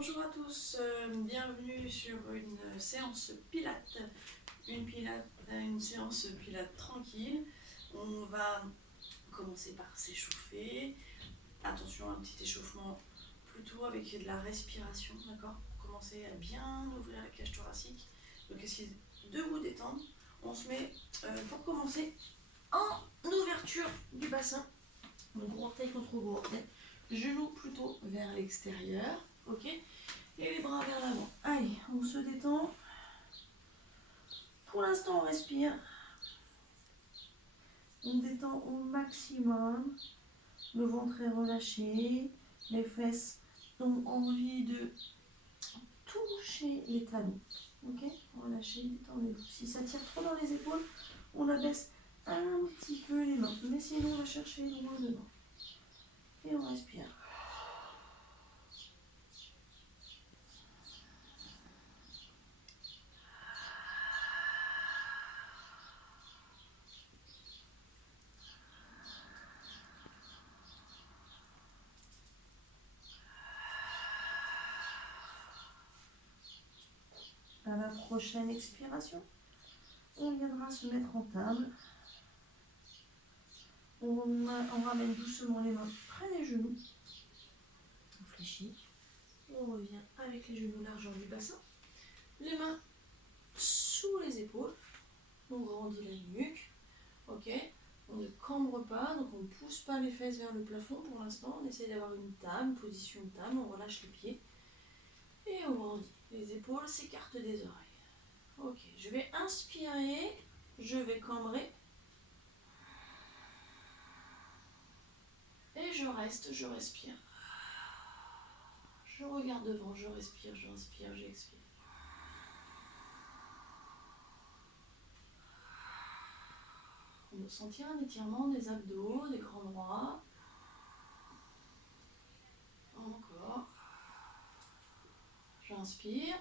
Bonjour à tous, bienvenue sur une séance pilates, une séance pilates tranquille. On va commencer par s'échauffer. Attention, un petit échauffement plutôt avec de la respiration, d'accord? Pour commencer à bien ouvrir la cage thoracique. Donc essayez de vous détendre. On se met pour commencer en ouverture du bassin. Donc gros orteil contre gros orteil. Genoux plutôt vers l'extérieur, ok? Et les bras vers l'avant. Allez, on se détend. Pour l'instant, on respire. On détend au maximum. Le ventre est relâché. Les fesses ont envie de toucher les talons. Ok? Relâchez, détendez-vous. Si ça tire trop dans les épaules, on abaisse un petit peu les mains. Mais sinon, on va chercher loin dedans. Et on respire. À la prochaine expiration, on viendra se mettre en table. On ramène doucement les mains près des genoux. On fléchit. On revient avec les genoux largeur du bassin. Les mains sous les épaules. On grandit la nuque. Ok. On ne cambre pas, donc on ne pousse pas les fesses vers le plafond pour l'instant. On essaie d'avoir une table, position de table. On relâche les pieds. Et on grandit. Les épaules s'écartent des oreilles. Ok. Je vais inspirer. Je vais cambrer. Et je reste, je respire. Je regarde devant, je respire, j'inspire, j'expire. On va sentir un étirement des abdos, des grands bras. Encore. J'inspire.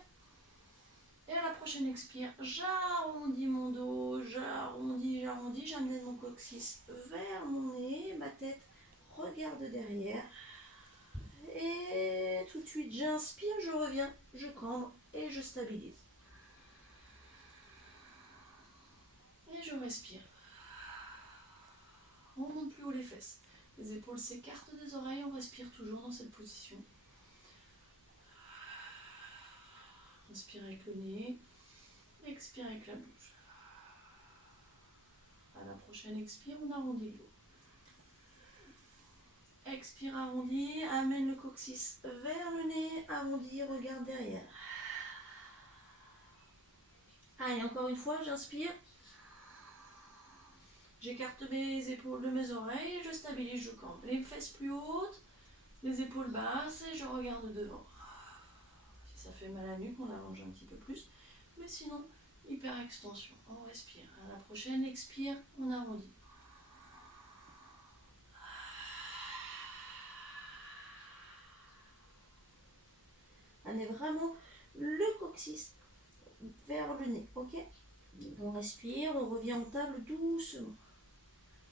Et à la prochaine expire, j'arrondis mon dos, j'arrondis, j'amène mon coccyx vers mon nez, ma tête regarde derrière. Et tout de suite, j'inspire, je reviens, je cambre et je stabilise. Et je respire. On monte plus haut les fesses. Les épaules s'écartent des oreilles, on respire toujours dans cette position. Inspire avec le nez, expire avec la bouche. À la prochaine expire, on arrondit le dos. Expire, arrondi, amène le coccyx vers le nez, arrondi, regarde derrière. Allez, encore une fois, j'inspire. J'écarte mes épaules de mes oreilles, je stabilise, je cambre. Les fesses plus hautes, les épaules basses et je regarde devant. Si ça fait mal à la nuque, on allonge un petit peu plus. Mais sinon, hyper extension. On respire. À la prochaine, expire, on arrondit. On est vraiment le coccyx vers le nez, ok? On respire, on revient en table doucement.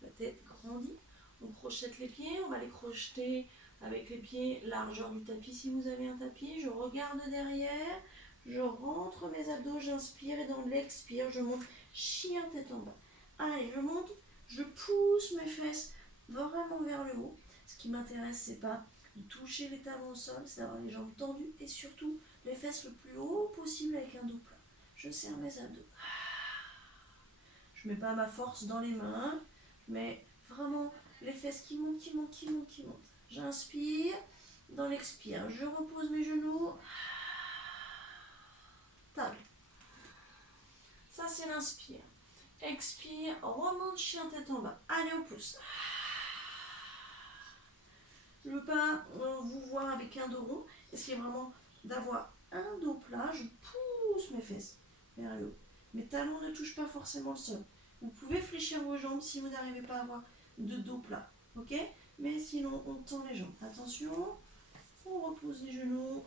La tête grandit, on crochette les pieds, on va les crocheter avec les pieds largeur du tapis si vous avez un tapis. Je regarde derrière, je rentre mes abdos, j'inspire et dans l'expire, je monte chien tête en bas. Allez, je monte, je pousse mes fesses vraiment vers le haut. Ce qui m'intéresse, c'est pas de toucher les talons au sol, c'est d'avoir les jambes tendues et surtout les fesses le plus haut possible avec un dos plat. Je serre mes abdos. Je mets pas ma force dans les mains, mais vraiment les fesses qui montent, qui montent, qui montent, qui montent. J'inspire, dans l'expire, je repose mes genoux. Table. Ça c'est l'inspire. Expire, remonte chien tête en bas. Allez, on pousse. Je ne veux pas vous voir avec un dos rond. Essayez vraiment d'avoir un dos plat. Je pousse mes fesses vers le haut. Mes talons ne touchent pas forcément le sol. Vous pouvez fléchir vos jambes si vous n'arrivez pas à avoir de dos plat. Ok? Mais sinon, on tend les jambes. Attention, on repose les genoux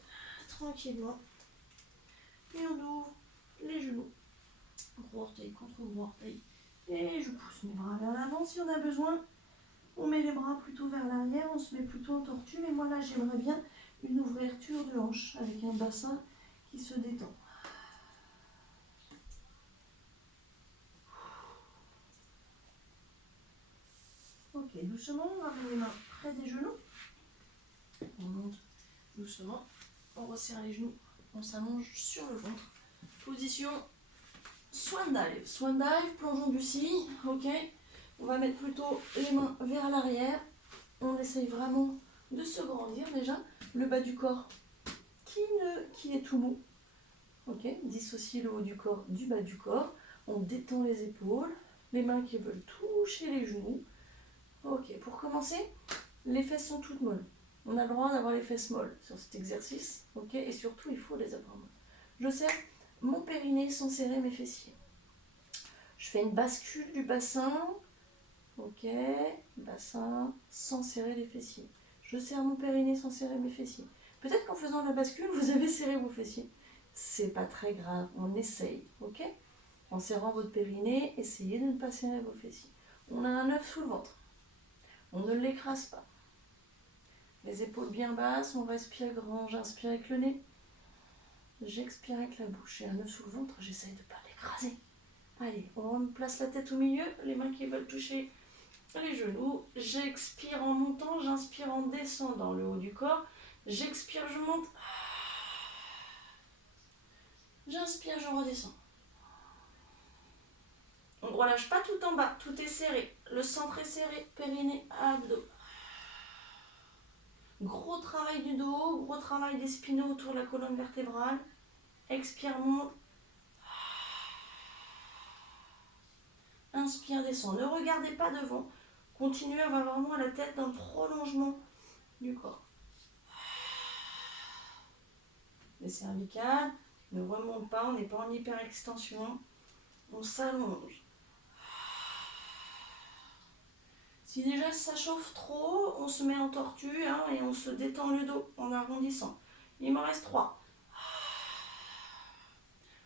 tranquillement. Et on ouvre les genoux. Gros orteil contre gros orteil. Et je pousse mes bras vers l'avant si on a besoin. On met les bras plutôt vers l'arrière, on se met plutôt en tortue. Mais moi là, j'aimerais bien une ouverture de hanche avec un bassin qui se détend. Ok, doucement, on va mettre les mains près des genoux. On monte doucement, on resserre les genoux, on s'allonge sur le ventre. Position Swan Dive. Swan Dive, plongeon du cygne, ok. On va mettre plutôt les mains vers l'arrière. On essaye vraiment de se grandir déjà. Le bas du corps qui est tout mou. Ok, dissocier le haut du corps du bas du corps. On détend les épaules, les mains qui veulent toucher les genoux. Ok, pour commencer, les fesses sont toutes molles. On a le droit d'avoir les fesses molles sur cet exercice, ok, et surtout il faut les apprendre. Je serre mon périnée sans serrer mes fessiers. Je fais une bascule du bassin, ok, bassin sans serrer les fessiers. Je serre mon périnée sans serrer mes fessiers. Peut-être qu'en faisant la bascule, vous avez serré vos fessiers. C'est pas très grave, on essaye, ok. En serrant votre périnée, essayez de ne pas serrer vos fessiers. On a un œuf sous le ventre. On ne l'écrase pas. Les épaules bien basses, on respire grand. J'inspire avec le nez. J'expire avec la bouche. J'ai un œuf sous le ventre, j'essaye de ne pas l'écraser. Allez, on place la tête au milieu, les mains qui veulent toucher les genoux. J'expire en montant, j'inspire en descendant le haut du corps. J'expire, je monte. J'inspire, je redescends. On ne relâche pas tout en bas, tout est serré. Le centre est serré, périnée, abdos. Gros travail du dos, gros travail des spinaux autour de la colonne vertébrale. Expire, monte. Inspire, descend. Ne regardez pas devant. Continuez à avoir vraiment la tête dans le prolongement du corps. Les cervicales ne remontent pas, on n'est pas en hyperextension. On s'allonge. Si déjà ça chauffe trop, on se met en tortue et on se détend le dos en arrondissant. Il m'en reste 3.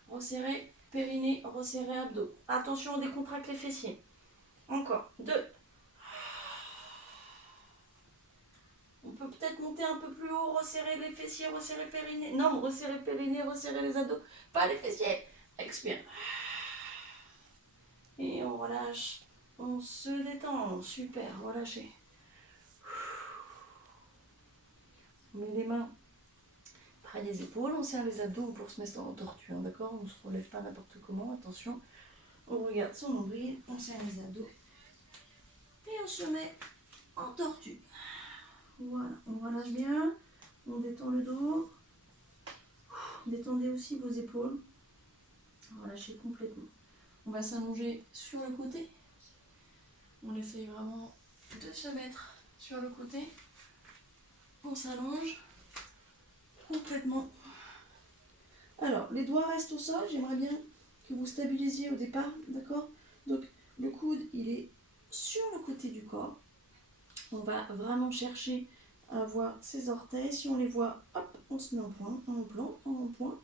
Resserrer périnée, resserrer abdos. Attention, on décontracte les fessiers. Encore. 2. On peut peut-être monter un peu plus haut, resserrer les fessiers, resserrer le périnée. Non, resserrer le périnée, resserrer les abdos. Pas les fessiers. Expire. Et on relâche. On se détend. Super, relâchez. On met les mains près des épaules, on serre les abdos pour se mettre en tortue, d'accord. On ne se relève pas n'importe comment, attention. On regarde son nombril, on serre les abdos. Et on se met en tortue. Voilà, on relâche bien, on détend le dos. Détendez aussi vos épaules. Relâchez complètement. On va s'allonger sur le côté. On essaye vraiment de se mettre sur le côté. On s'allonge complètement. Alors, les doigts restent au sol. J'aimerais bien que vous stabilisiez au départ, d'accord? Donc, le coude, il est sur le côté du corps. On va vraiment chercher à voir ses orteils. Si on les voit, hop, on se met en point,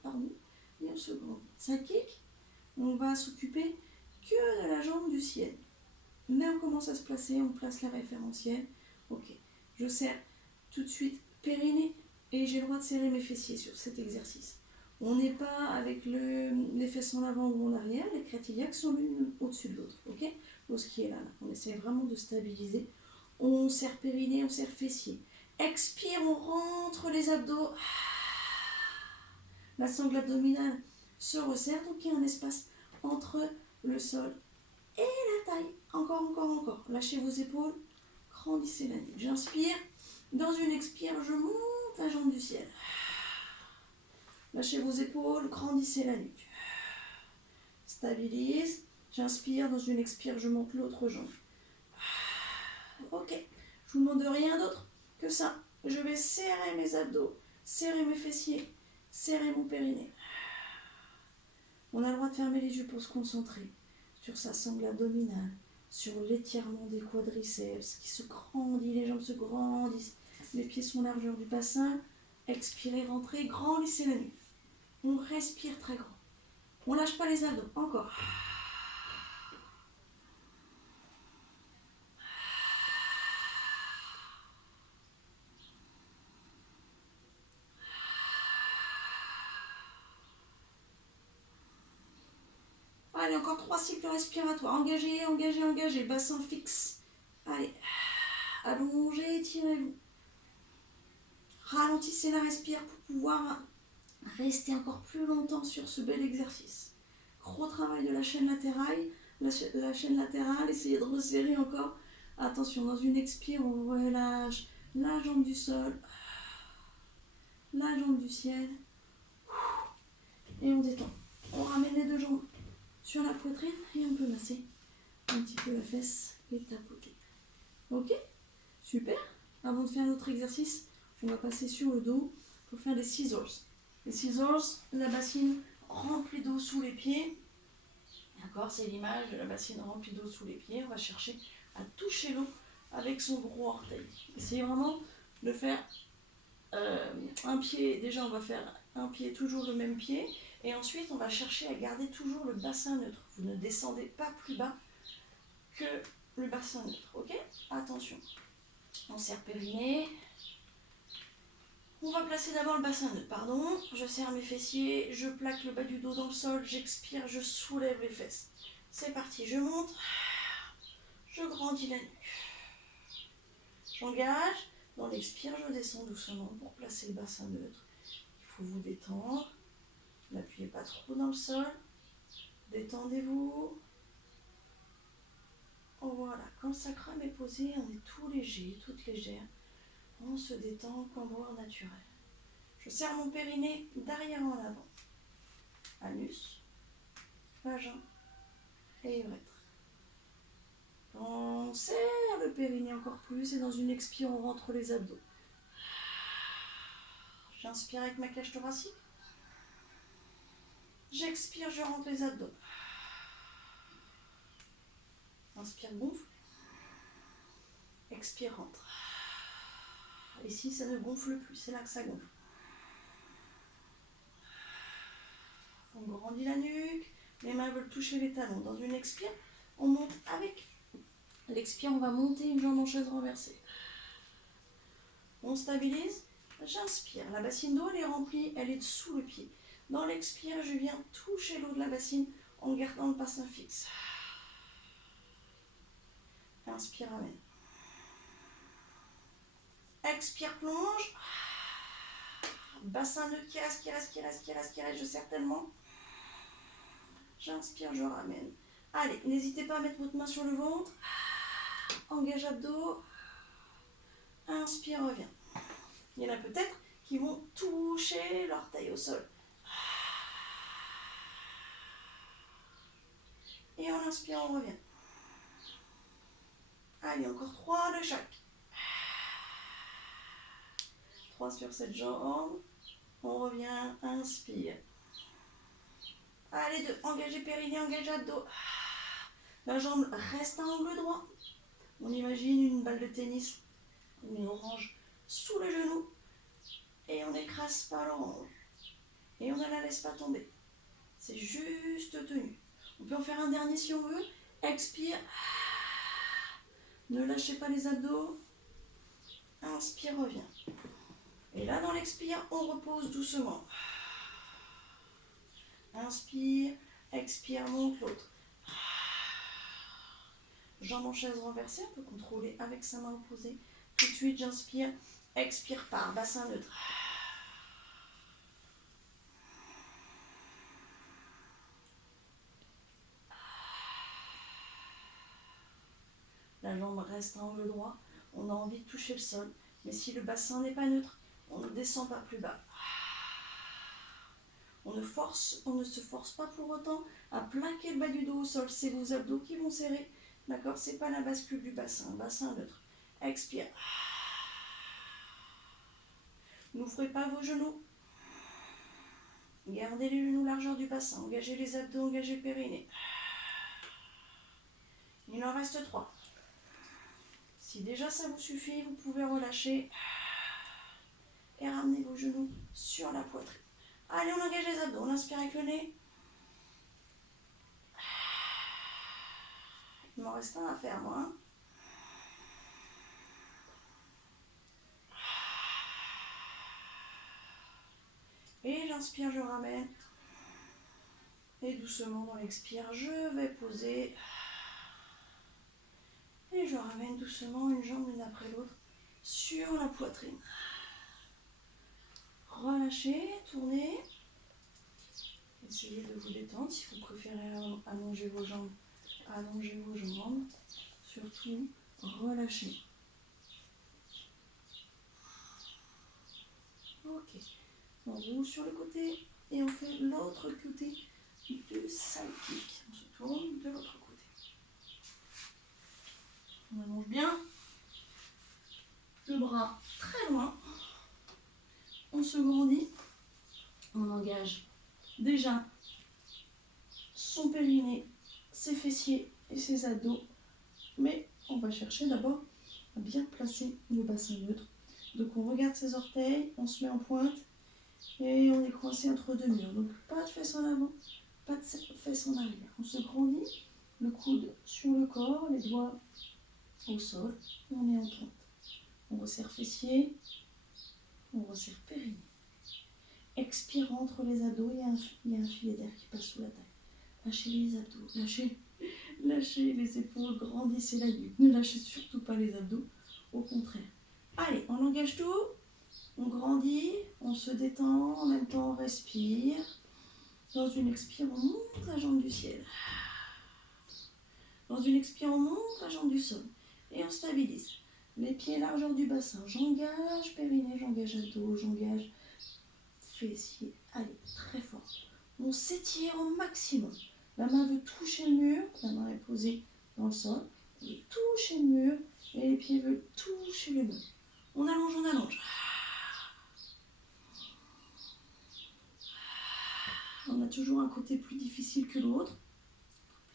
pardon, et on se grandit. Ça kick, on va s'occuper que de la jambe du ciel. Mais on commence à se placer, on place la référentielle. Ok, je serre tout de suite périnée et j'ai le droit de serrer mes fessiers sur cet exercice. On n'est pas avec les fesses en avant ou en arrière, les crêtes iliaques sont l'une au-dessus de l'autre, ok? Ce qui est là. On essaie vraiment de stabiliser. On serre périnée, on serre fessier. Expire, on rentre les abdos. La sangle abdominale se resserre, donc il y a un espace entre le sol et la taille. Encore. Lâchez vos épaules, grandissez la nuque. J'inspire. Dans une expire, je monte la jambe du ciel. Lâchez vos épaules, grandissez la nuque. Stabilise. J'inspire. Dans une expire, je monte l'autre jambe. Ok. Je vous demande rien d'autre que ça. Je vais serrer mes abdos, serrer mes fessiers, serrer mon périnée. On a le droit de fermer les yeux pour se concentrer sur sa sangle abdominale, sur l'étirement des quadriceps qui se grandit, les jambes se grandissent, les pieds sont largeur du bassin. Expirez, rentrez, grandissez la nuque. On respire très grand. On lâche pas les abdos. Encore. encore 3 cycles respiratoires. Engagez, engagez, engagez. Bassin fixe. Allez. Allongez, étirez-vous. Ralentissez la respire pour pouvoir rester encore plus longtemps sur ce bel exercice. Gros travail de la chaîne latérale. La chaîne latérale, essayez de resserrer encore. Attention, dans une expire, on relâche la jambe du sol, la jambe du ciel. Et on détend. On ramène les 2 jambes sur la poitrine et on peut masser un petit peu la fesse et tapoter. Ok? Super. Avant de faire un autre exercice, on va passer sur le dos pour faire des scissors. Les scissors, la bassine remplie d'eau sous les pieds. D'accord, c'est l'image de la bassine remplie d'eau sous les pieds. On va chercher à toucher l'eau avec son gros orteil. Essayez vraiment de faire un pied. Déjà, on va faire un pied, toujours le même pied. Et ensuite, on va chercher à garder toujours le bassin neutre. Vous ne descendez pas plus bas que le bassin neutre. Ok? Attention. On serre périnée. On va placer d'abord le bassin neutre. Pardon. Je serre mes fessiers. Je plaque le bas du dos dans le sol. J'expire. Je soulève les fesses. C'est parti. Je monte. Je grandis la nuque. J'engage. Dans l'expire, je descends doucement pour placer le bassin neutre. Il faut vous détendre. N'appuyez pas trop dans le sol. Détendez-vous. Voilà. Quand le sacrum est posé, on est tout léger, toute légère. On se détend, cambrure naturel. Je serre mon périnée d'arrière en avant. Anus, vagin et urètre. On serre le périnée encore plus et dans une expire, on rentre les abdos. J'inspire avec ma cage thoracique. J'expire, je rentre les abdos. Inspire, gonfle. Expire, rentre. Ici, ça ne gonfle plus, c'est là que ça gonfle. On grandit la nuque, les mains veulent toucher les talons. Dans une expire, on monte avec l'expire, on va monter une jambe en chaise renversée. On stabilise, j'inspire. La bassine d'eau, elle est remplie, elle est sous le pied. Dans l'expire, je viens toucher l'eau de la bassine en gardant le bassin fixe. Inspire, amène. Expire, plonge. Bassin neutre qui reste, qui reste, qui reste, qui reste, qui reste. Je serre tellement. J'inspire, je ramène. Allez, n'hésitez pas à mettre votre main sur le ventre. Engage abdos. Inspire, reviens. Il y en a peut-être qui vont toucher l'orteil au sol. Et en inspirant, on revient. Allez, encore 3 de chaque. 3 sur cette jambe. On revient, inspire. Allez, 2. Engagez périnée, engagez abdos. La jambe reste à angle droit. On imagine une balle de tennis, une orange, sous le genou. Et on n'écrase pas l'orange. Et on ne la laisse pas tomber. C'est juste tenu. On peut en faire un dernier si on veut. Expire. Ne lâchez pas les abdos. Inspire, reviens. Et là, dans l'expire, on repose doucement. Inspire, expire, monte l'autre. Jambe en chaise renversée, on peut contrôler avec sa main opposée. Tout de suite, j'inspire, expire par bassin neutre. La jambe reste à angle droit. On a envie de toucher le sol. Mais si le bassin n'est pas neutre, on ne descend pas plus bas. On ne se force pas pour autant à plaquer le bas du dos au sol. C'est vos abdos qui vont serrer. D'accord? C'est pas la bascule du bassin. Bassin neutre. Expire. N'ouvrez pas vos genoux. Gardez les genoux largeur du bassin. Engagez les abdos, engagez le périnée. Il en reste 3. Si déjà ça vous suffit, vous pouvez relâcher et ramener vos genoux sur la poitrine. Allez, on engage les abdos. On inspire avec le nez. Il m'en reste un à faire, moi. Et j'inspire, je ramène. Et doucement, dans l'expire, je vais poser. Et je ramène doucement une jambe l'une après l'autre sur la poitrine. Relâchez, tournez. Essayez de vous détendre. Si vous préférez allonger vos jambes, allongez vos jambes. Surtout, relâchez. Ok. On roule sur le côté et on fait l'autre côté du side kick. On se tourne de l'autre côté. On allonge bien. Le bras très loin. On se grandit. On engage déjà son périnée, ses fessiers et ses abdos. Mais on va chercher d'abord à bien placer le bassin neutre. Donc on regarde ses orteils, on se met en pointe et on est coincé entre deux murs. Donc pas de fesses en avant, pas de fesses en arrière. On se grandit, le coude sur le corps, les doigts au sol, et on est en pointe. On resserre fessiers, on resserre périnée. Expire entre les abdos, il y a un filet d'air qui passe sous la taille. Lâchez les abdos, lâchez les épaules, grandissez la nuque. Ne lâchez surtout pas les abdos, au contraire. Allez, on engage tout, on grandit, on se détend, en même temps on respire. Dans une expire, on monte la jambe du ciel. Dans une expire, on monte la jambe du sol. Et on stabilise. Les pieds largeur du bassin. J'engage périnée, j'engage abdos, j'engage fessiers. Allez, très fort. On s'étire au maximum. La main veut toucher le mur, la main est posée dans le sol. On veut toucher le mur et les pieds veulent toucher le mur. On allonge, on allonge. On a toujours un côté plus difficile que l'autre.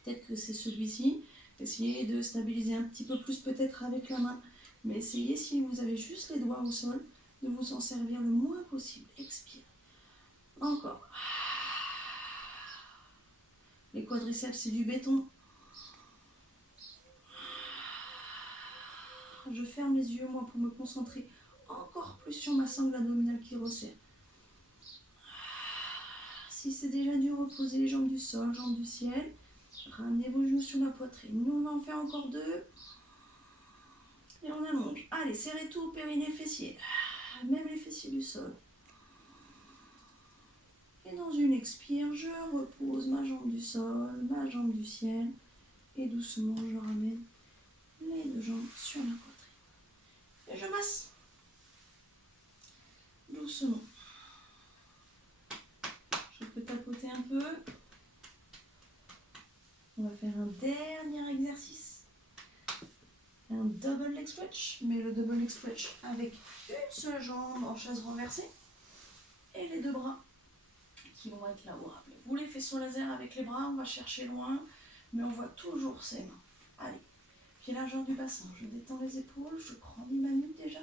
Peut-être que c'est celui-ci. Essayez de stabiliser un petit peu plus peut-être avec la main. Mais essayez, si vous avez juste les doigts au sol, de vous en servir le moins possible. Expire. Encore. Les quadriceps, c'est du béton. Je ferme les yeux, moi, pour me concentrer encore plus sur ma sangle abdominale qui resserre. Si c'est déjà dur, reposez les jambes du sol, jambes du ciel. Ramenez vos genoux sur la poitrine. Nous, on va en faire encore 2. Et on allonge. Allez, serrez tout, périnée, fessiers. Même les fessiers du sol. Et dans une expire, je repose ma jambe du sol, ma jambe du ciel. Et doucement, je ramène les deux jambes sur la poitrine. Et je masse. Doucement. Je peux tapoter un peu. On va faire un dernier exercice. Un double leg stretch. Mais le double leg stretch avec une seule jambe en chaise renversée. Et les deux bras qui vont être là, vous rappelez. Vous les faisceaux laser avec les bras, on va chercher loin, mais on voit toujours ses mains. Allez, pied largeur du bassin, je détends les épaules, je grandis ma nuque déjà,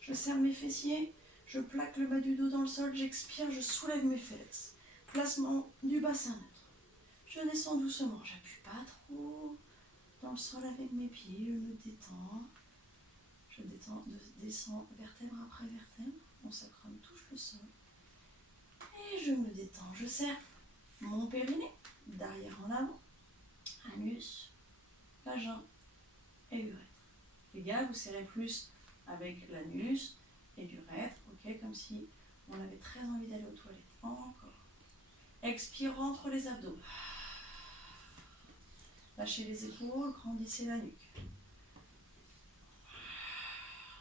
je serre mes fessiers, je plaque le bas du dos dans le sol, j'expire, je soulève mes fesses. Placement du bassin neutre. Je descends doucement, j'appuie pas trop dans le sol avec mes pieds, je me détends. Je descends vertèbre après vertèbre, mon sacrum touche le sol. Et je me détends, je serre mon périnée, d'arrière en avant, anus, vagin et urètre. Les gars, vous serrez plus avec l'anus et l'urètre, ok, comme si on avait très envie d'aller aux toilettes. Encore. Expire entre les abdos. Lâchez les épaules, grandissez la nuque.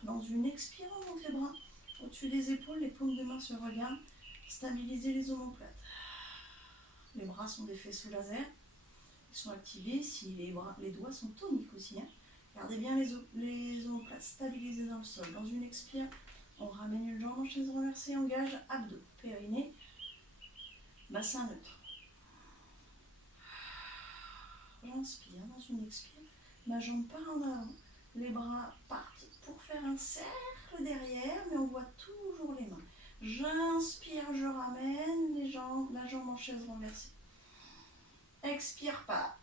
Dans une expire, on monte les bras au-dessus des épaules, les paumes de main se regardent. Stabilisez les omoplates. Les bras sont des faisceaux laser. Ils sont activés si les doigts sont toniques aussi. Hein. Gardez bien les omoplates stabilisées dans le sol. Dans une expire, on ramène une jambe en chaise renversée, engage, abdos, périnée, bassin neutre. J'inspire dans une expire. Ma jambe part en avant. Les bras partent pour faire un cercle derrière, mais on voit toujours les mains. J'inspire, je ramène la jambe en chaise renversée. Expire pas.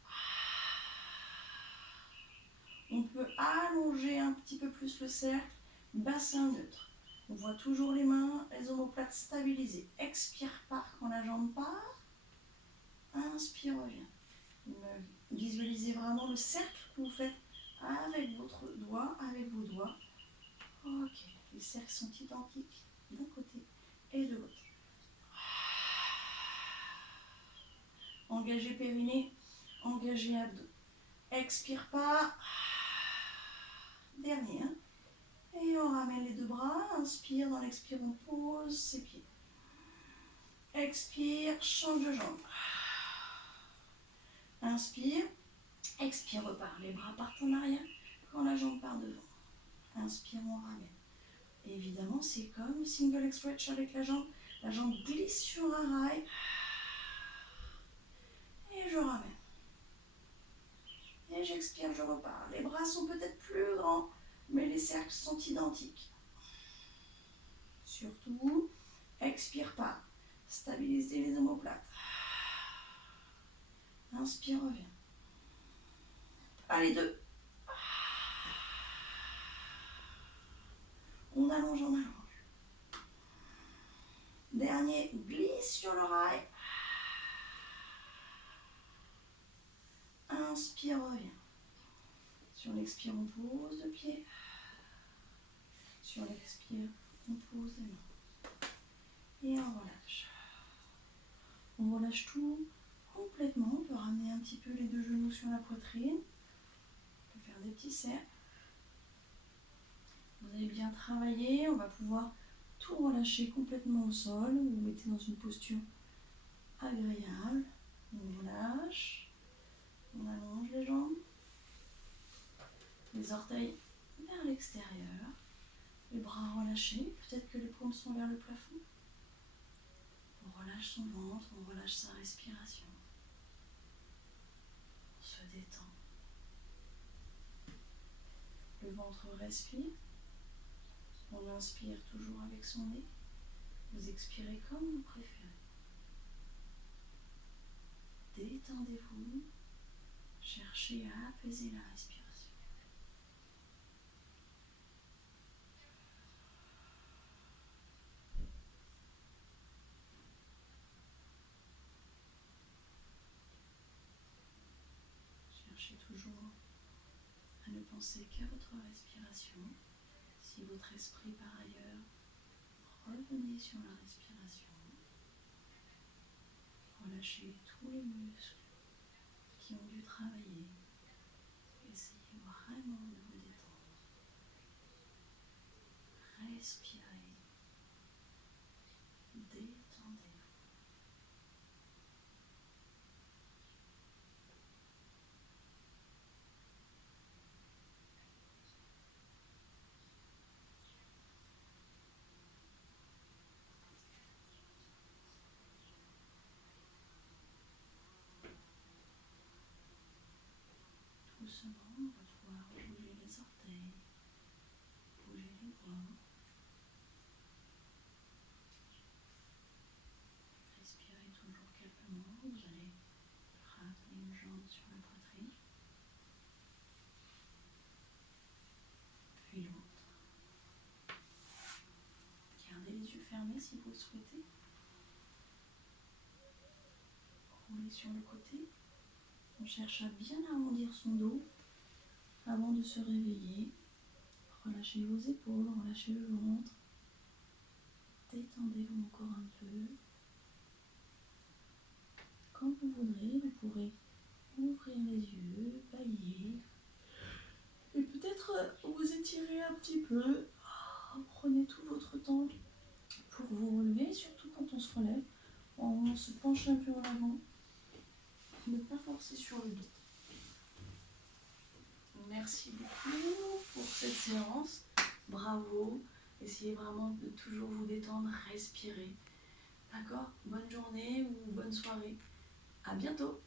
On peut allonger un petit peu plus le cercle, bassin neutre. On voit toujours les mains, les omoplates stabilisées. Expire part quand la jambe part. Inspire, reviens. Visualisez vraiment le cercle que vous faites avec votre doigt, avec vos doigts. Ok, les cercles sont identiques d'un côté et de l'autre. Engagez périnée, engagez abdos. Expire pas. Dernier. Hein. Et on ramène les deux bras. Inspire, dans l'expire, on pose ses pieds. Expire, change de jambe. Inspire, expire, repart. Les bras partent en arrière quand la jambe part devant. Inspire, on ramène. Évidemment, c'est comme single leg stretch avec la jambe. La jambe glisse sur un rail. Et je ramène. Et j'expire, je repars. Les bras sont peut-être plus grands, mais les cercles sont identiques. Surtout, expire pas. Stabilisez les omoplates. Inspire, reviens. Allez, deux. On allonge, on allonge. Dernier, glisse sur le rail. Inspire, reviens. Sur l'expire, on pose le pied. Sur l'expire, on pose les mains. Et on relâche. On relâche tout complètement. On peut ramener un petit peu les deux genoux sur la poitrine. On peut faire des petits cercles. Vous avez bien travaillé. On va pouvoir tout relâcher complètement au sol. Vous vous mettez dans une posture agréable. On relâche. On allonge les jambes. Les orteils vers l'extérieur. Les bras relâchés. Peut-être que les paumes sont vers le plafond. On relâche son ventre. On relâche sa respiration. On se détend. Le ventre respire. On inspire toujours avec son nez. Vous expirez comme vous préférez. Détendez-vous. Cherchez à apaiser la respiration. Cherchez toujours à ne penser qu'à votre respiration. Si votre esprit par ailleurs, revenez sur la respiration. Relâchez tous les muscles qui ont dû travailler. Essayez vraiment de vous détendre. Respirez. Détendez-vous. Doucement, on va pouvoir bouger les orteils, bouger les doigts. Respirez toujours calmement. Vous allez ramener une jambe sur la poitrine, puis l'autre. Gardez les yeux fermés si vous le souhaitez. Roulez sur le côté. On cherche à bien arrondir son dos avant de se réveiller. Relâchez vos épaules, relâchez le ventre. Détendez-vous encore un peu. Quand vous voudrez, vous pourrez ouvrir les yeux, bâiller. Et peut-être vous étirer un petit peu. Prenez tout votre temps pour vous relever, surtout quand on se relève. On se penche un peu en avant. Ne pas forcer sur le dos. Merci beaucoup pour cette séance. Bravo. Essayez vraiment de toujours vous détendre, respirer. D'accord ? Bonne journée ou bonne soirée. À bientôt.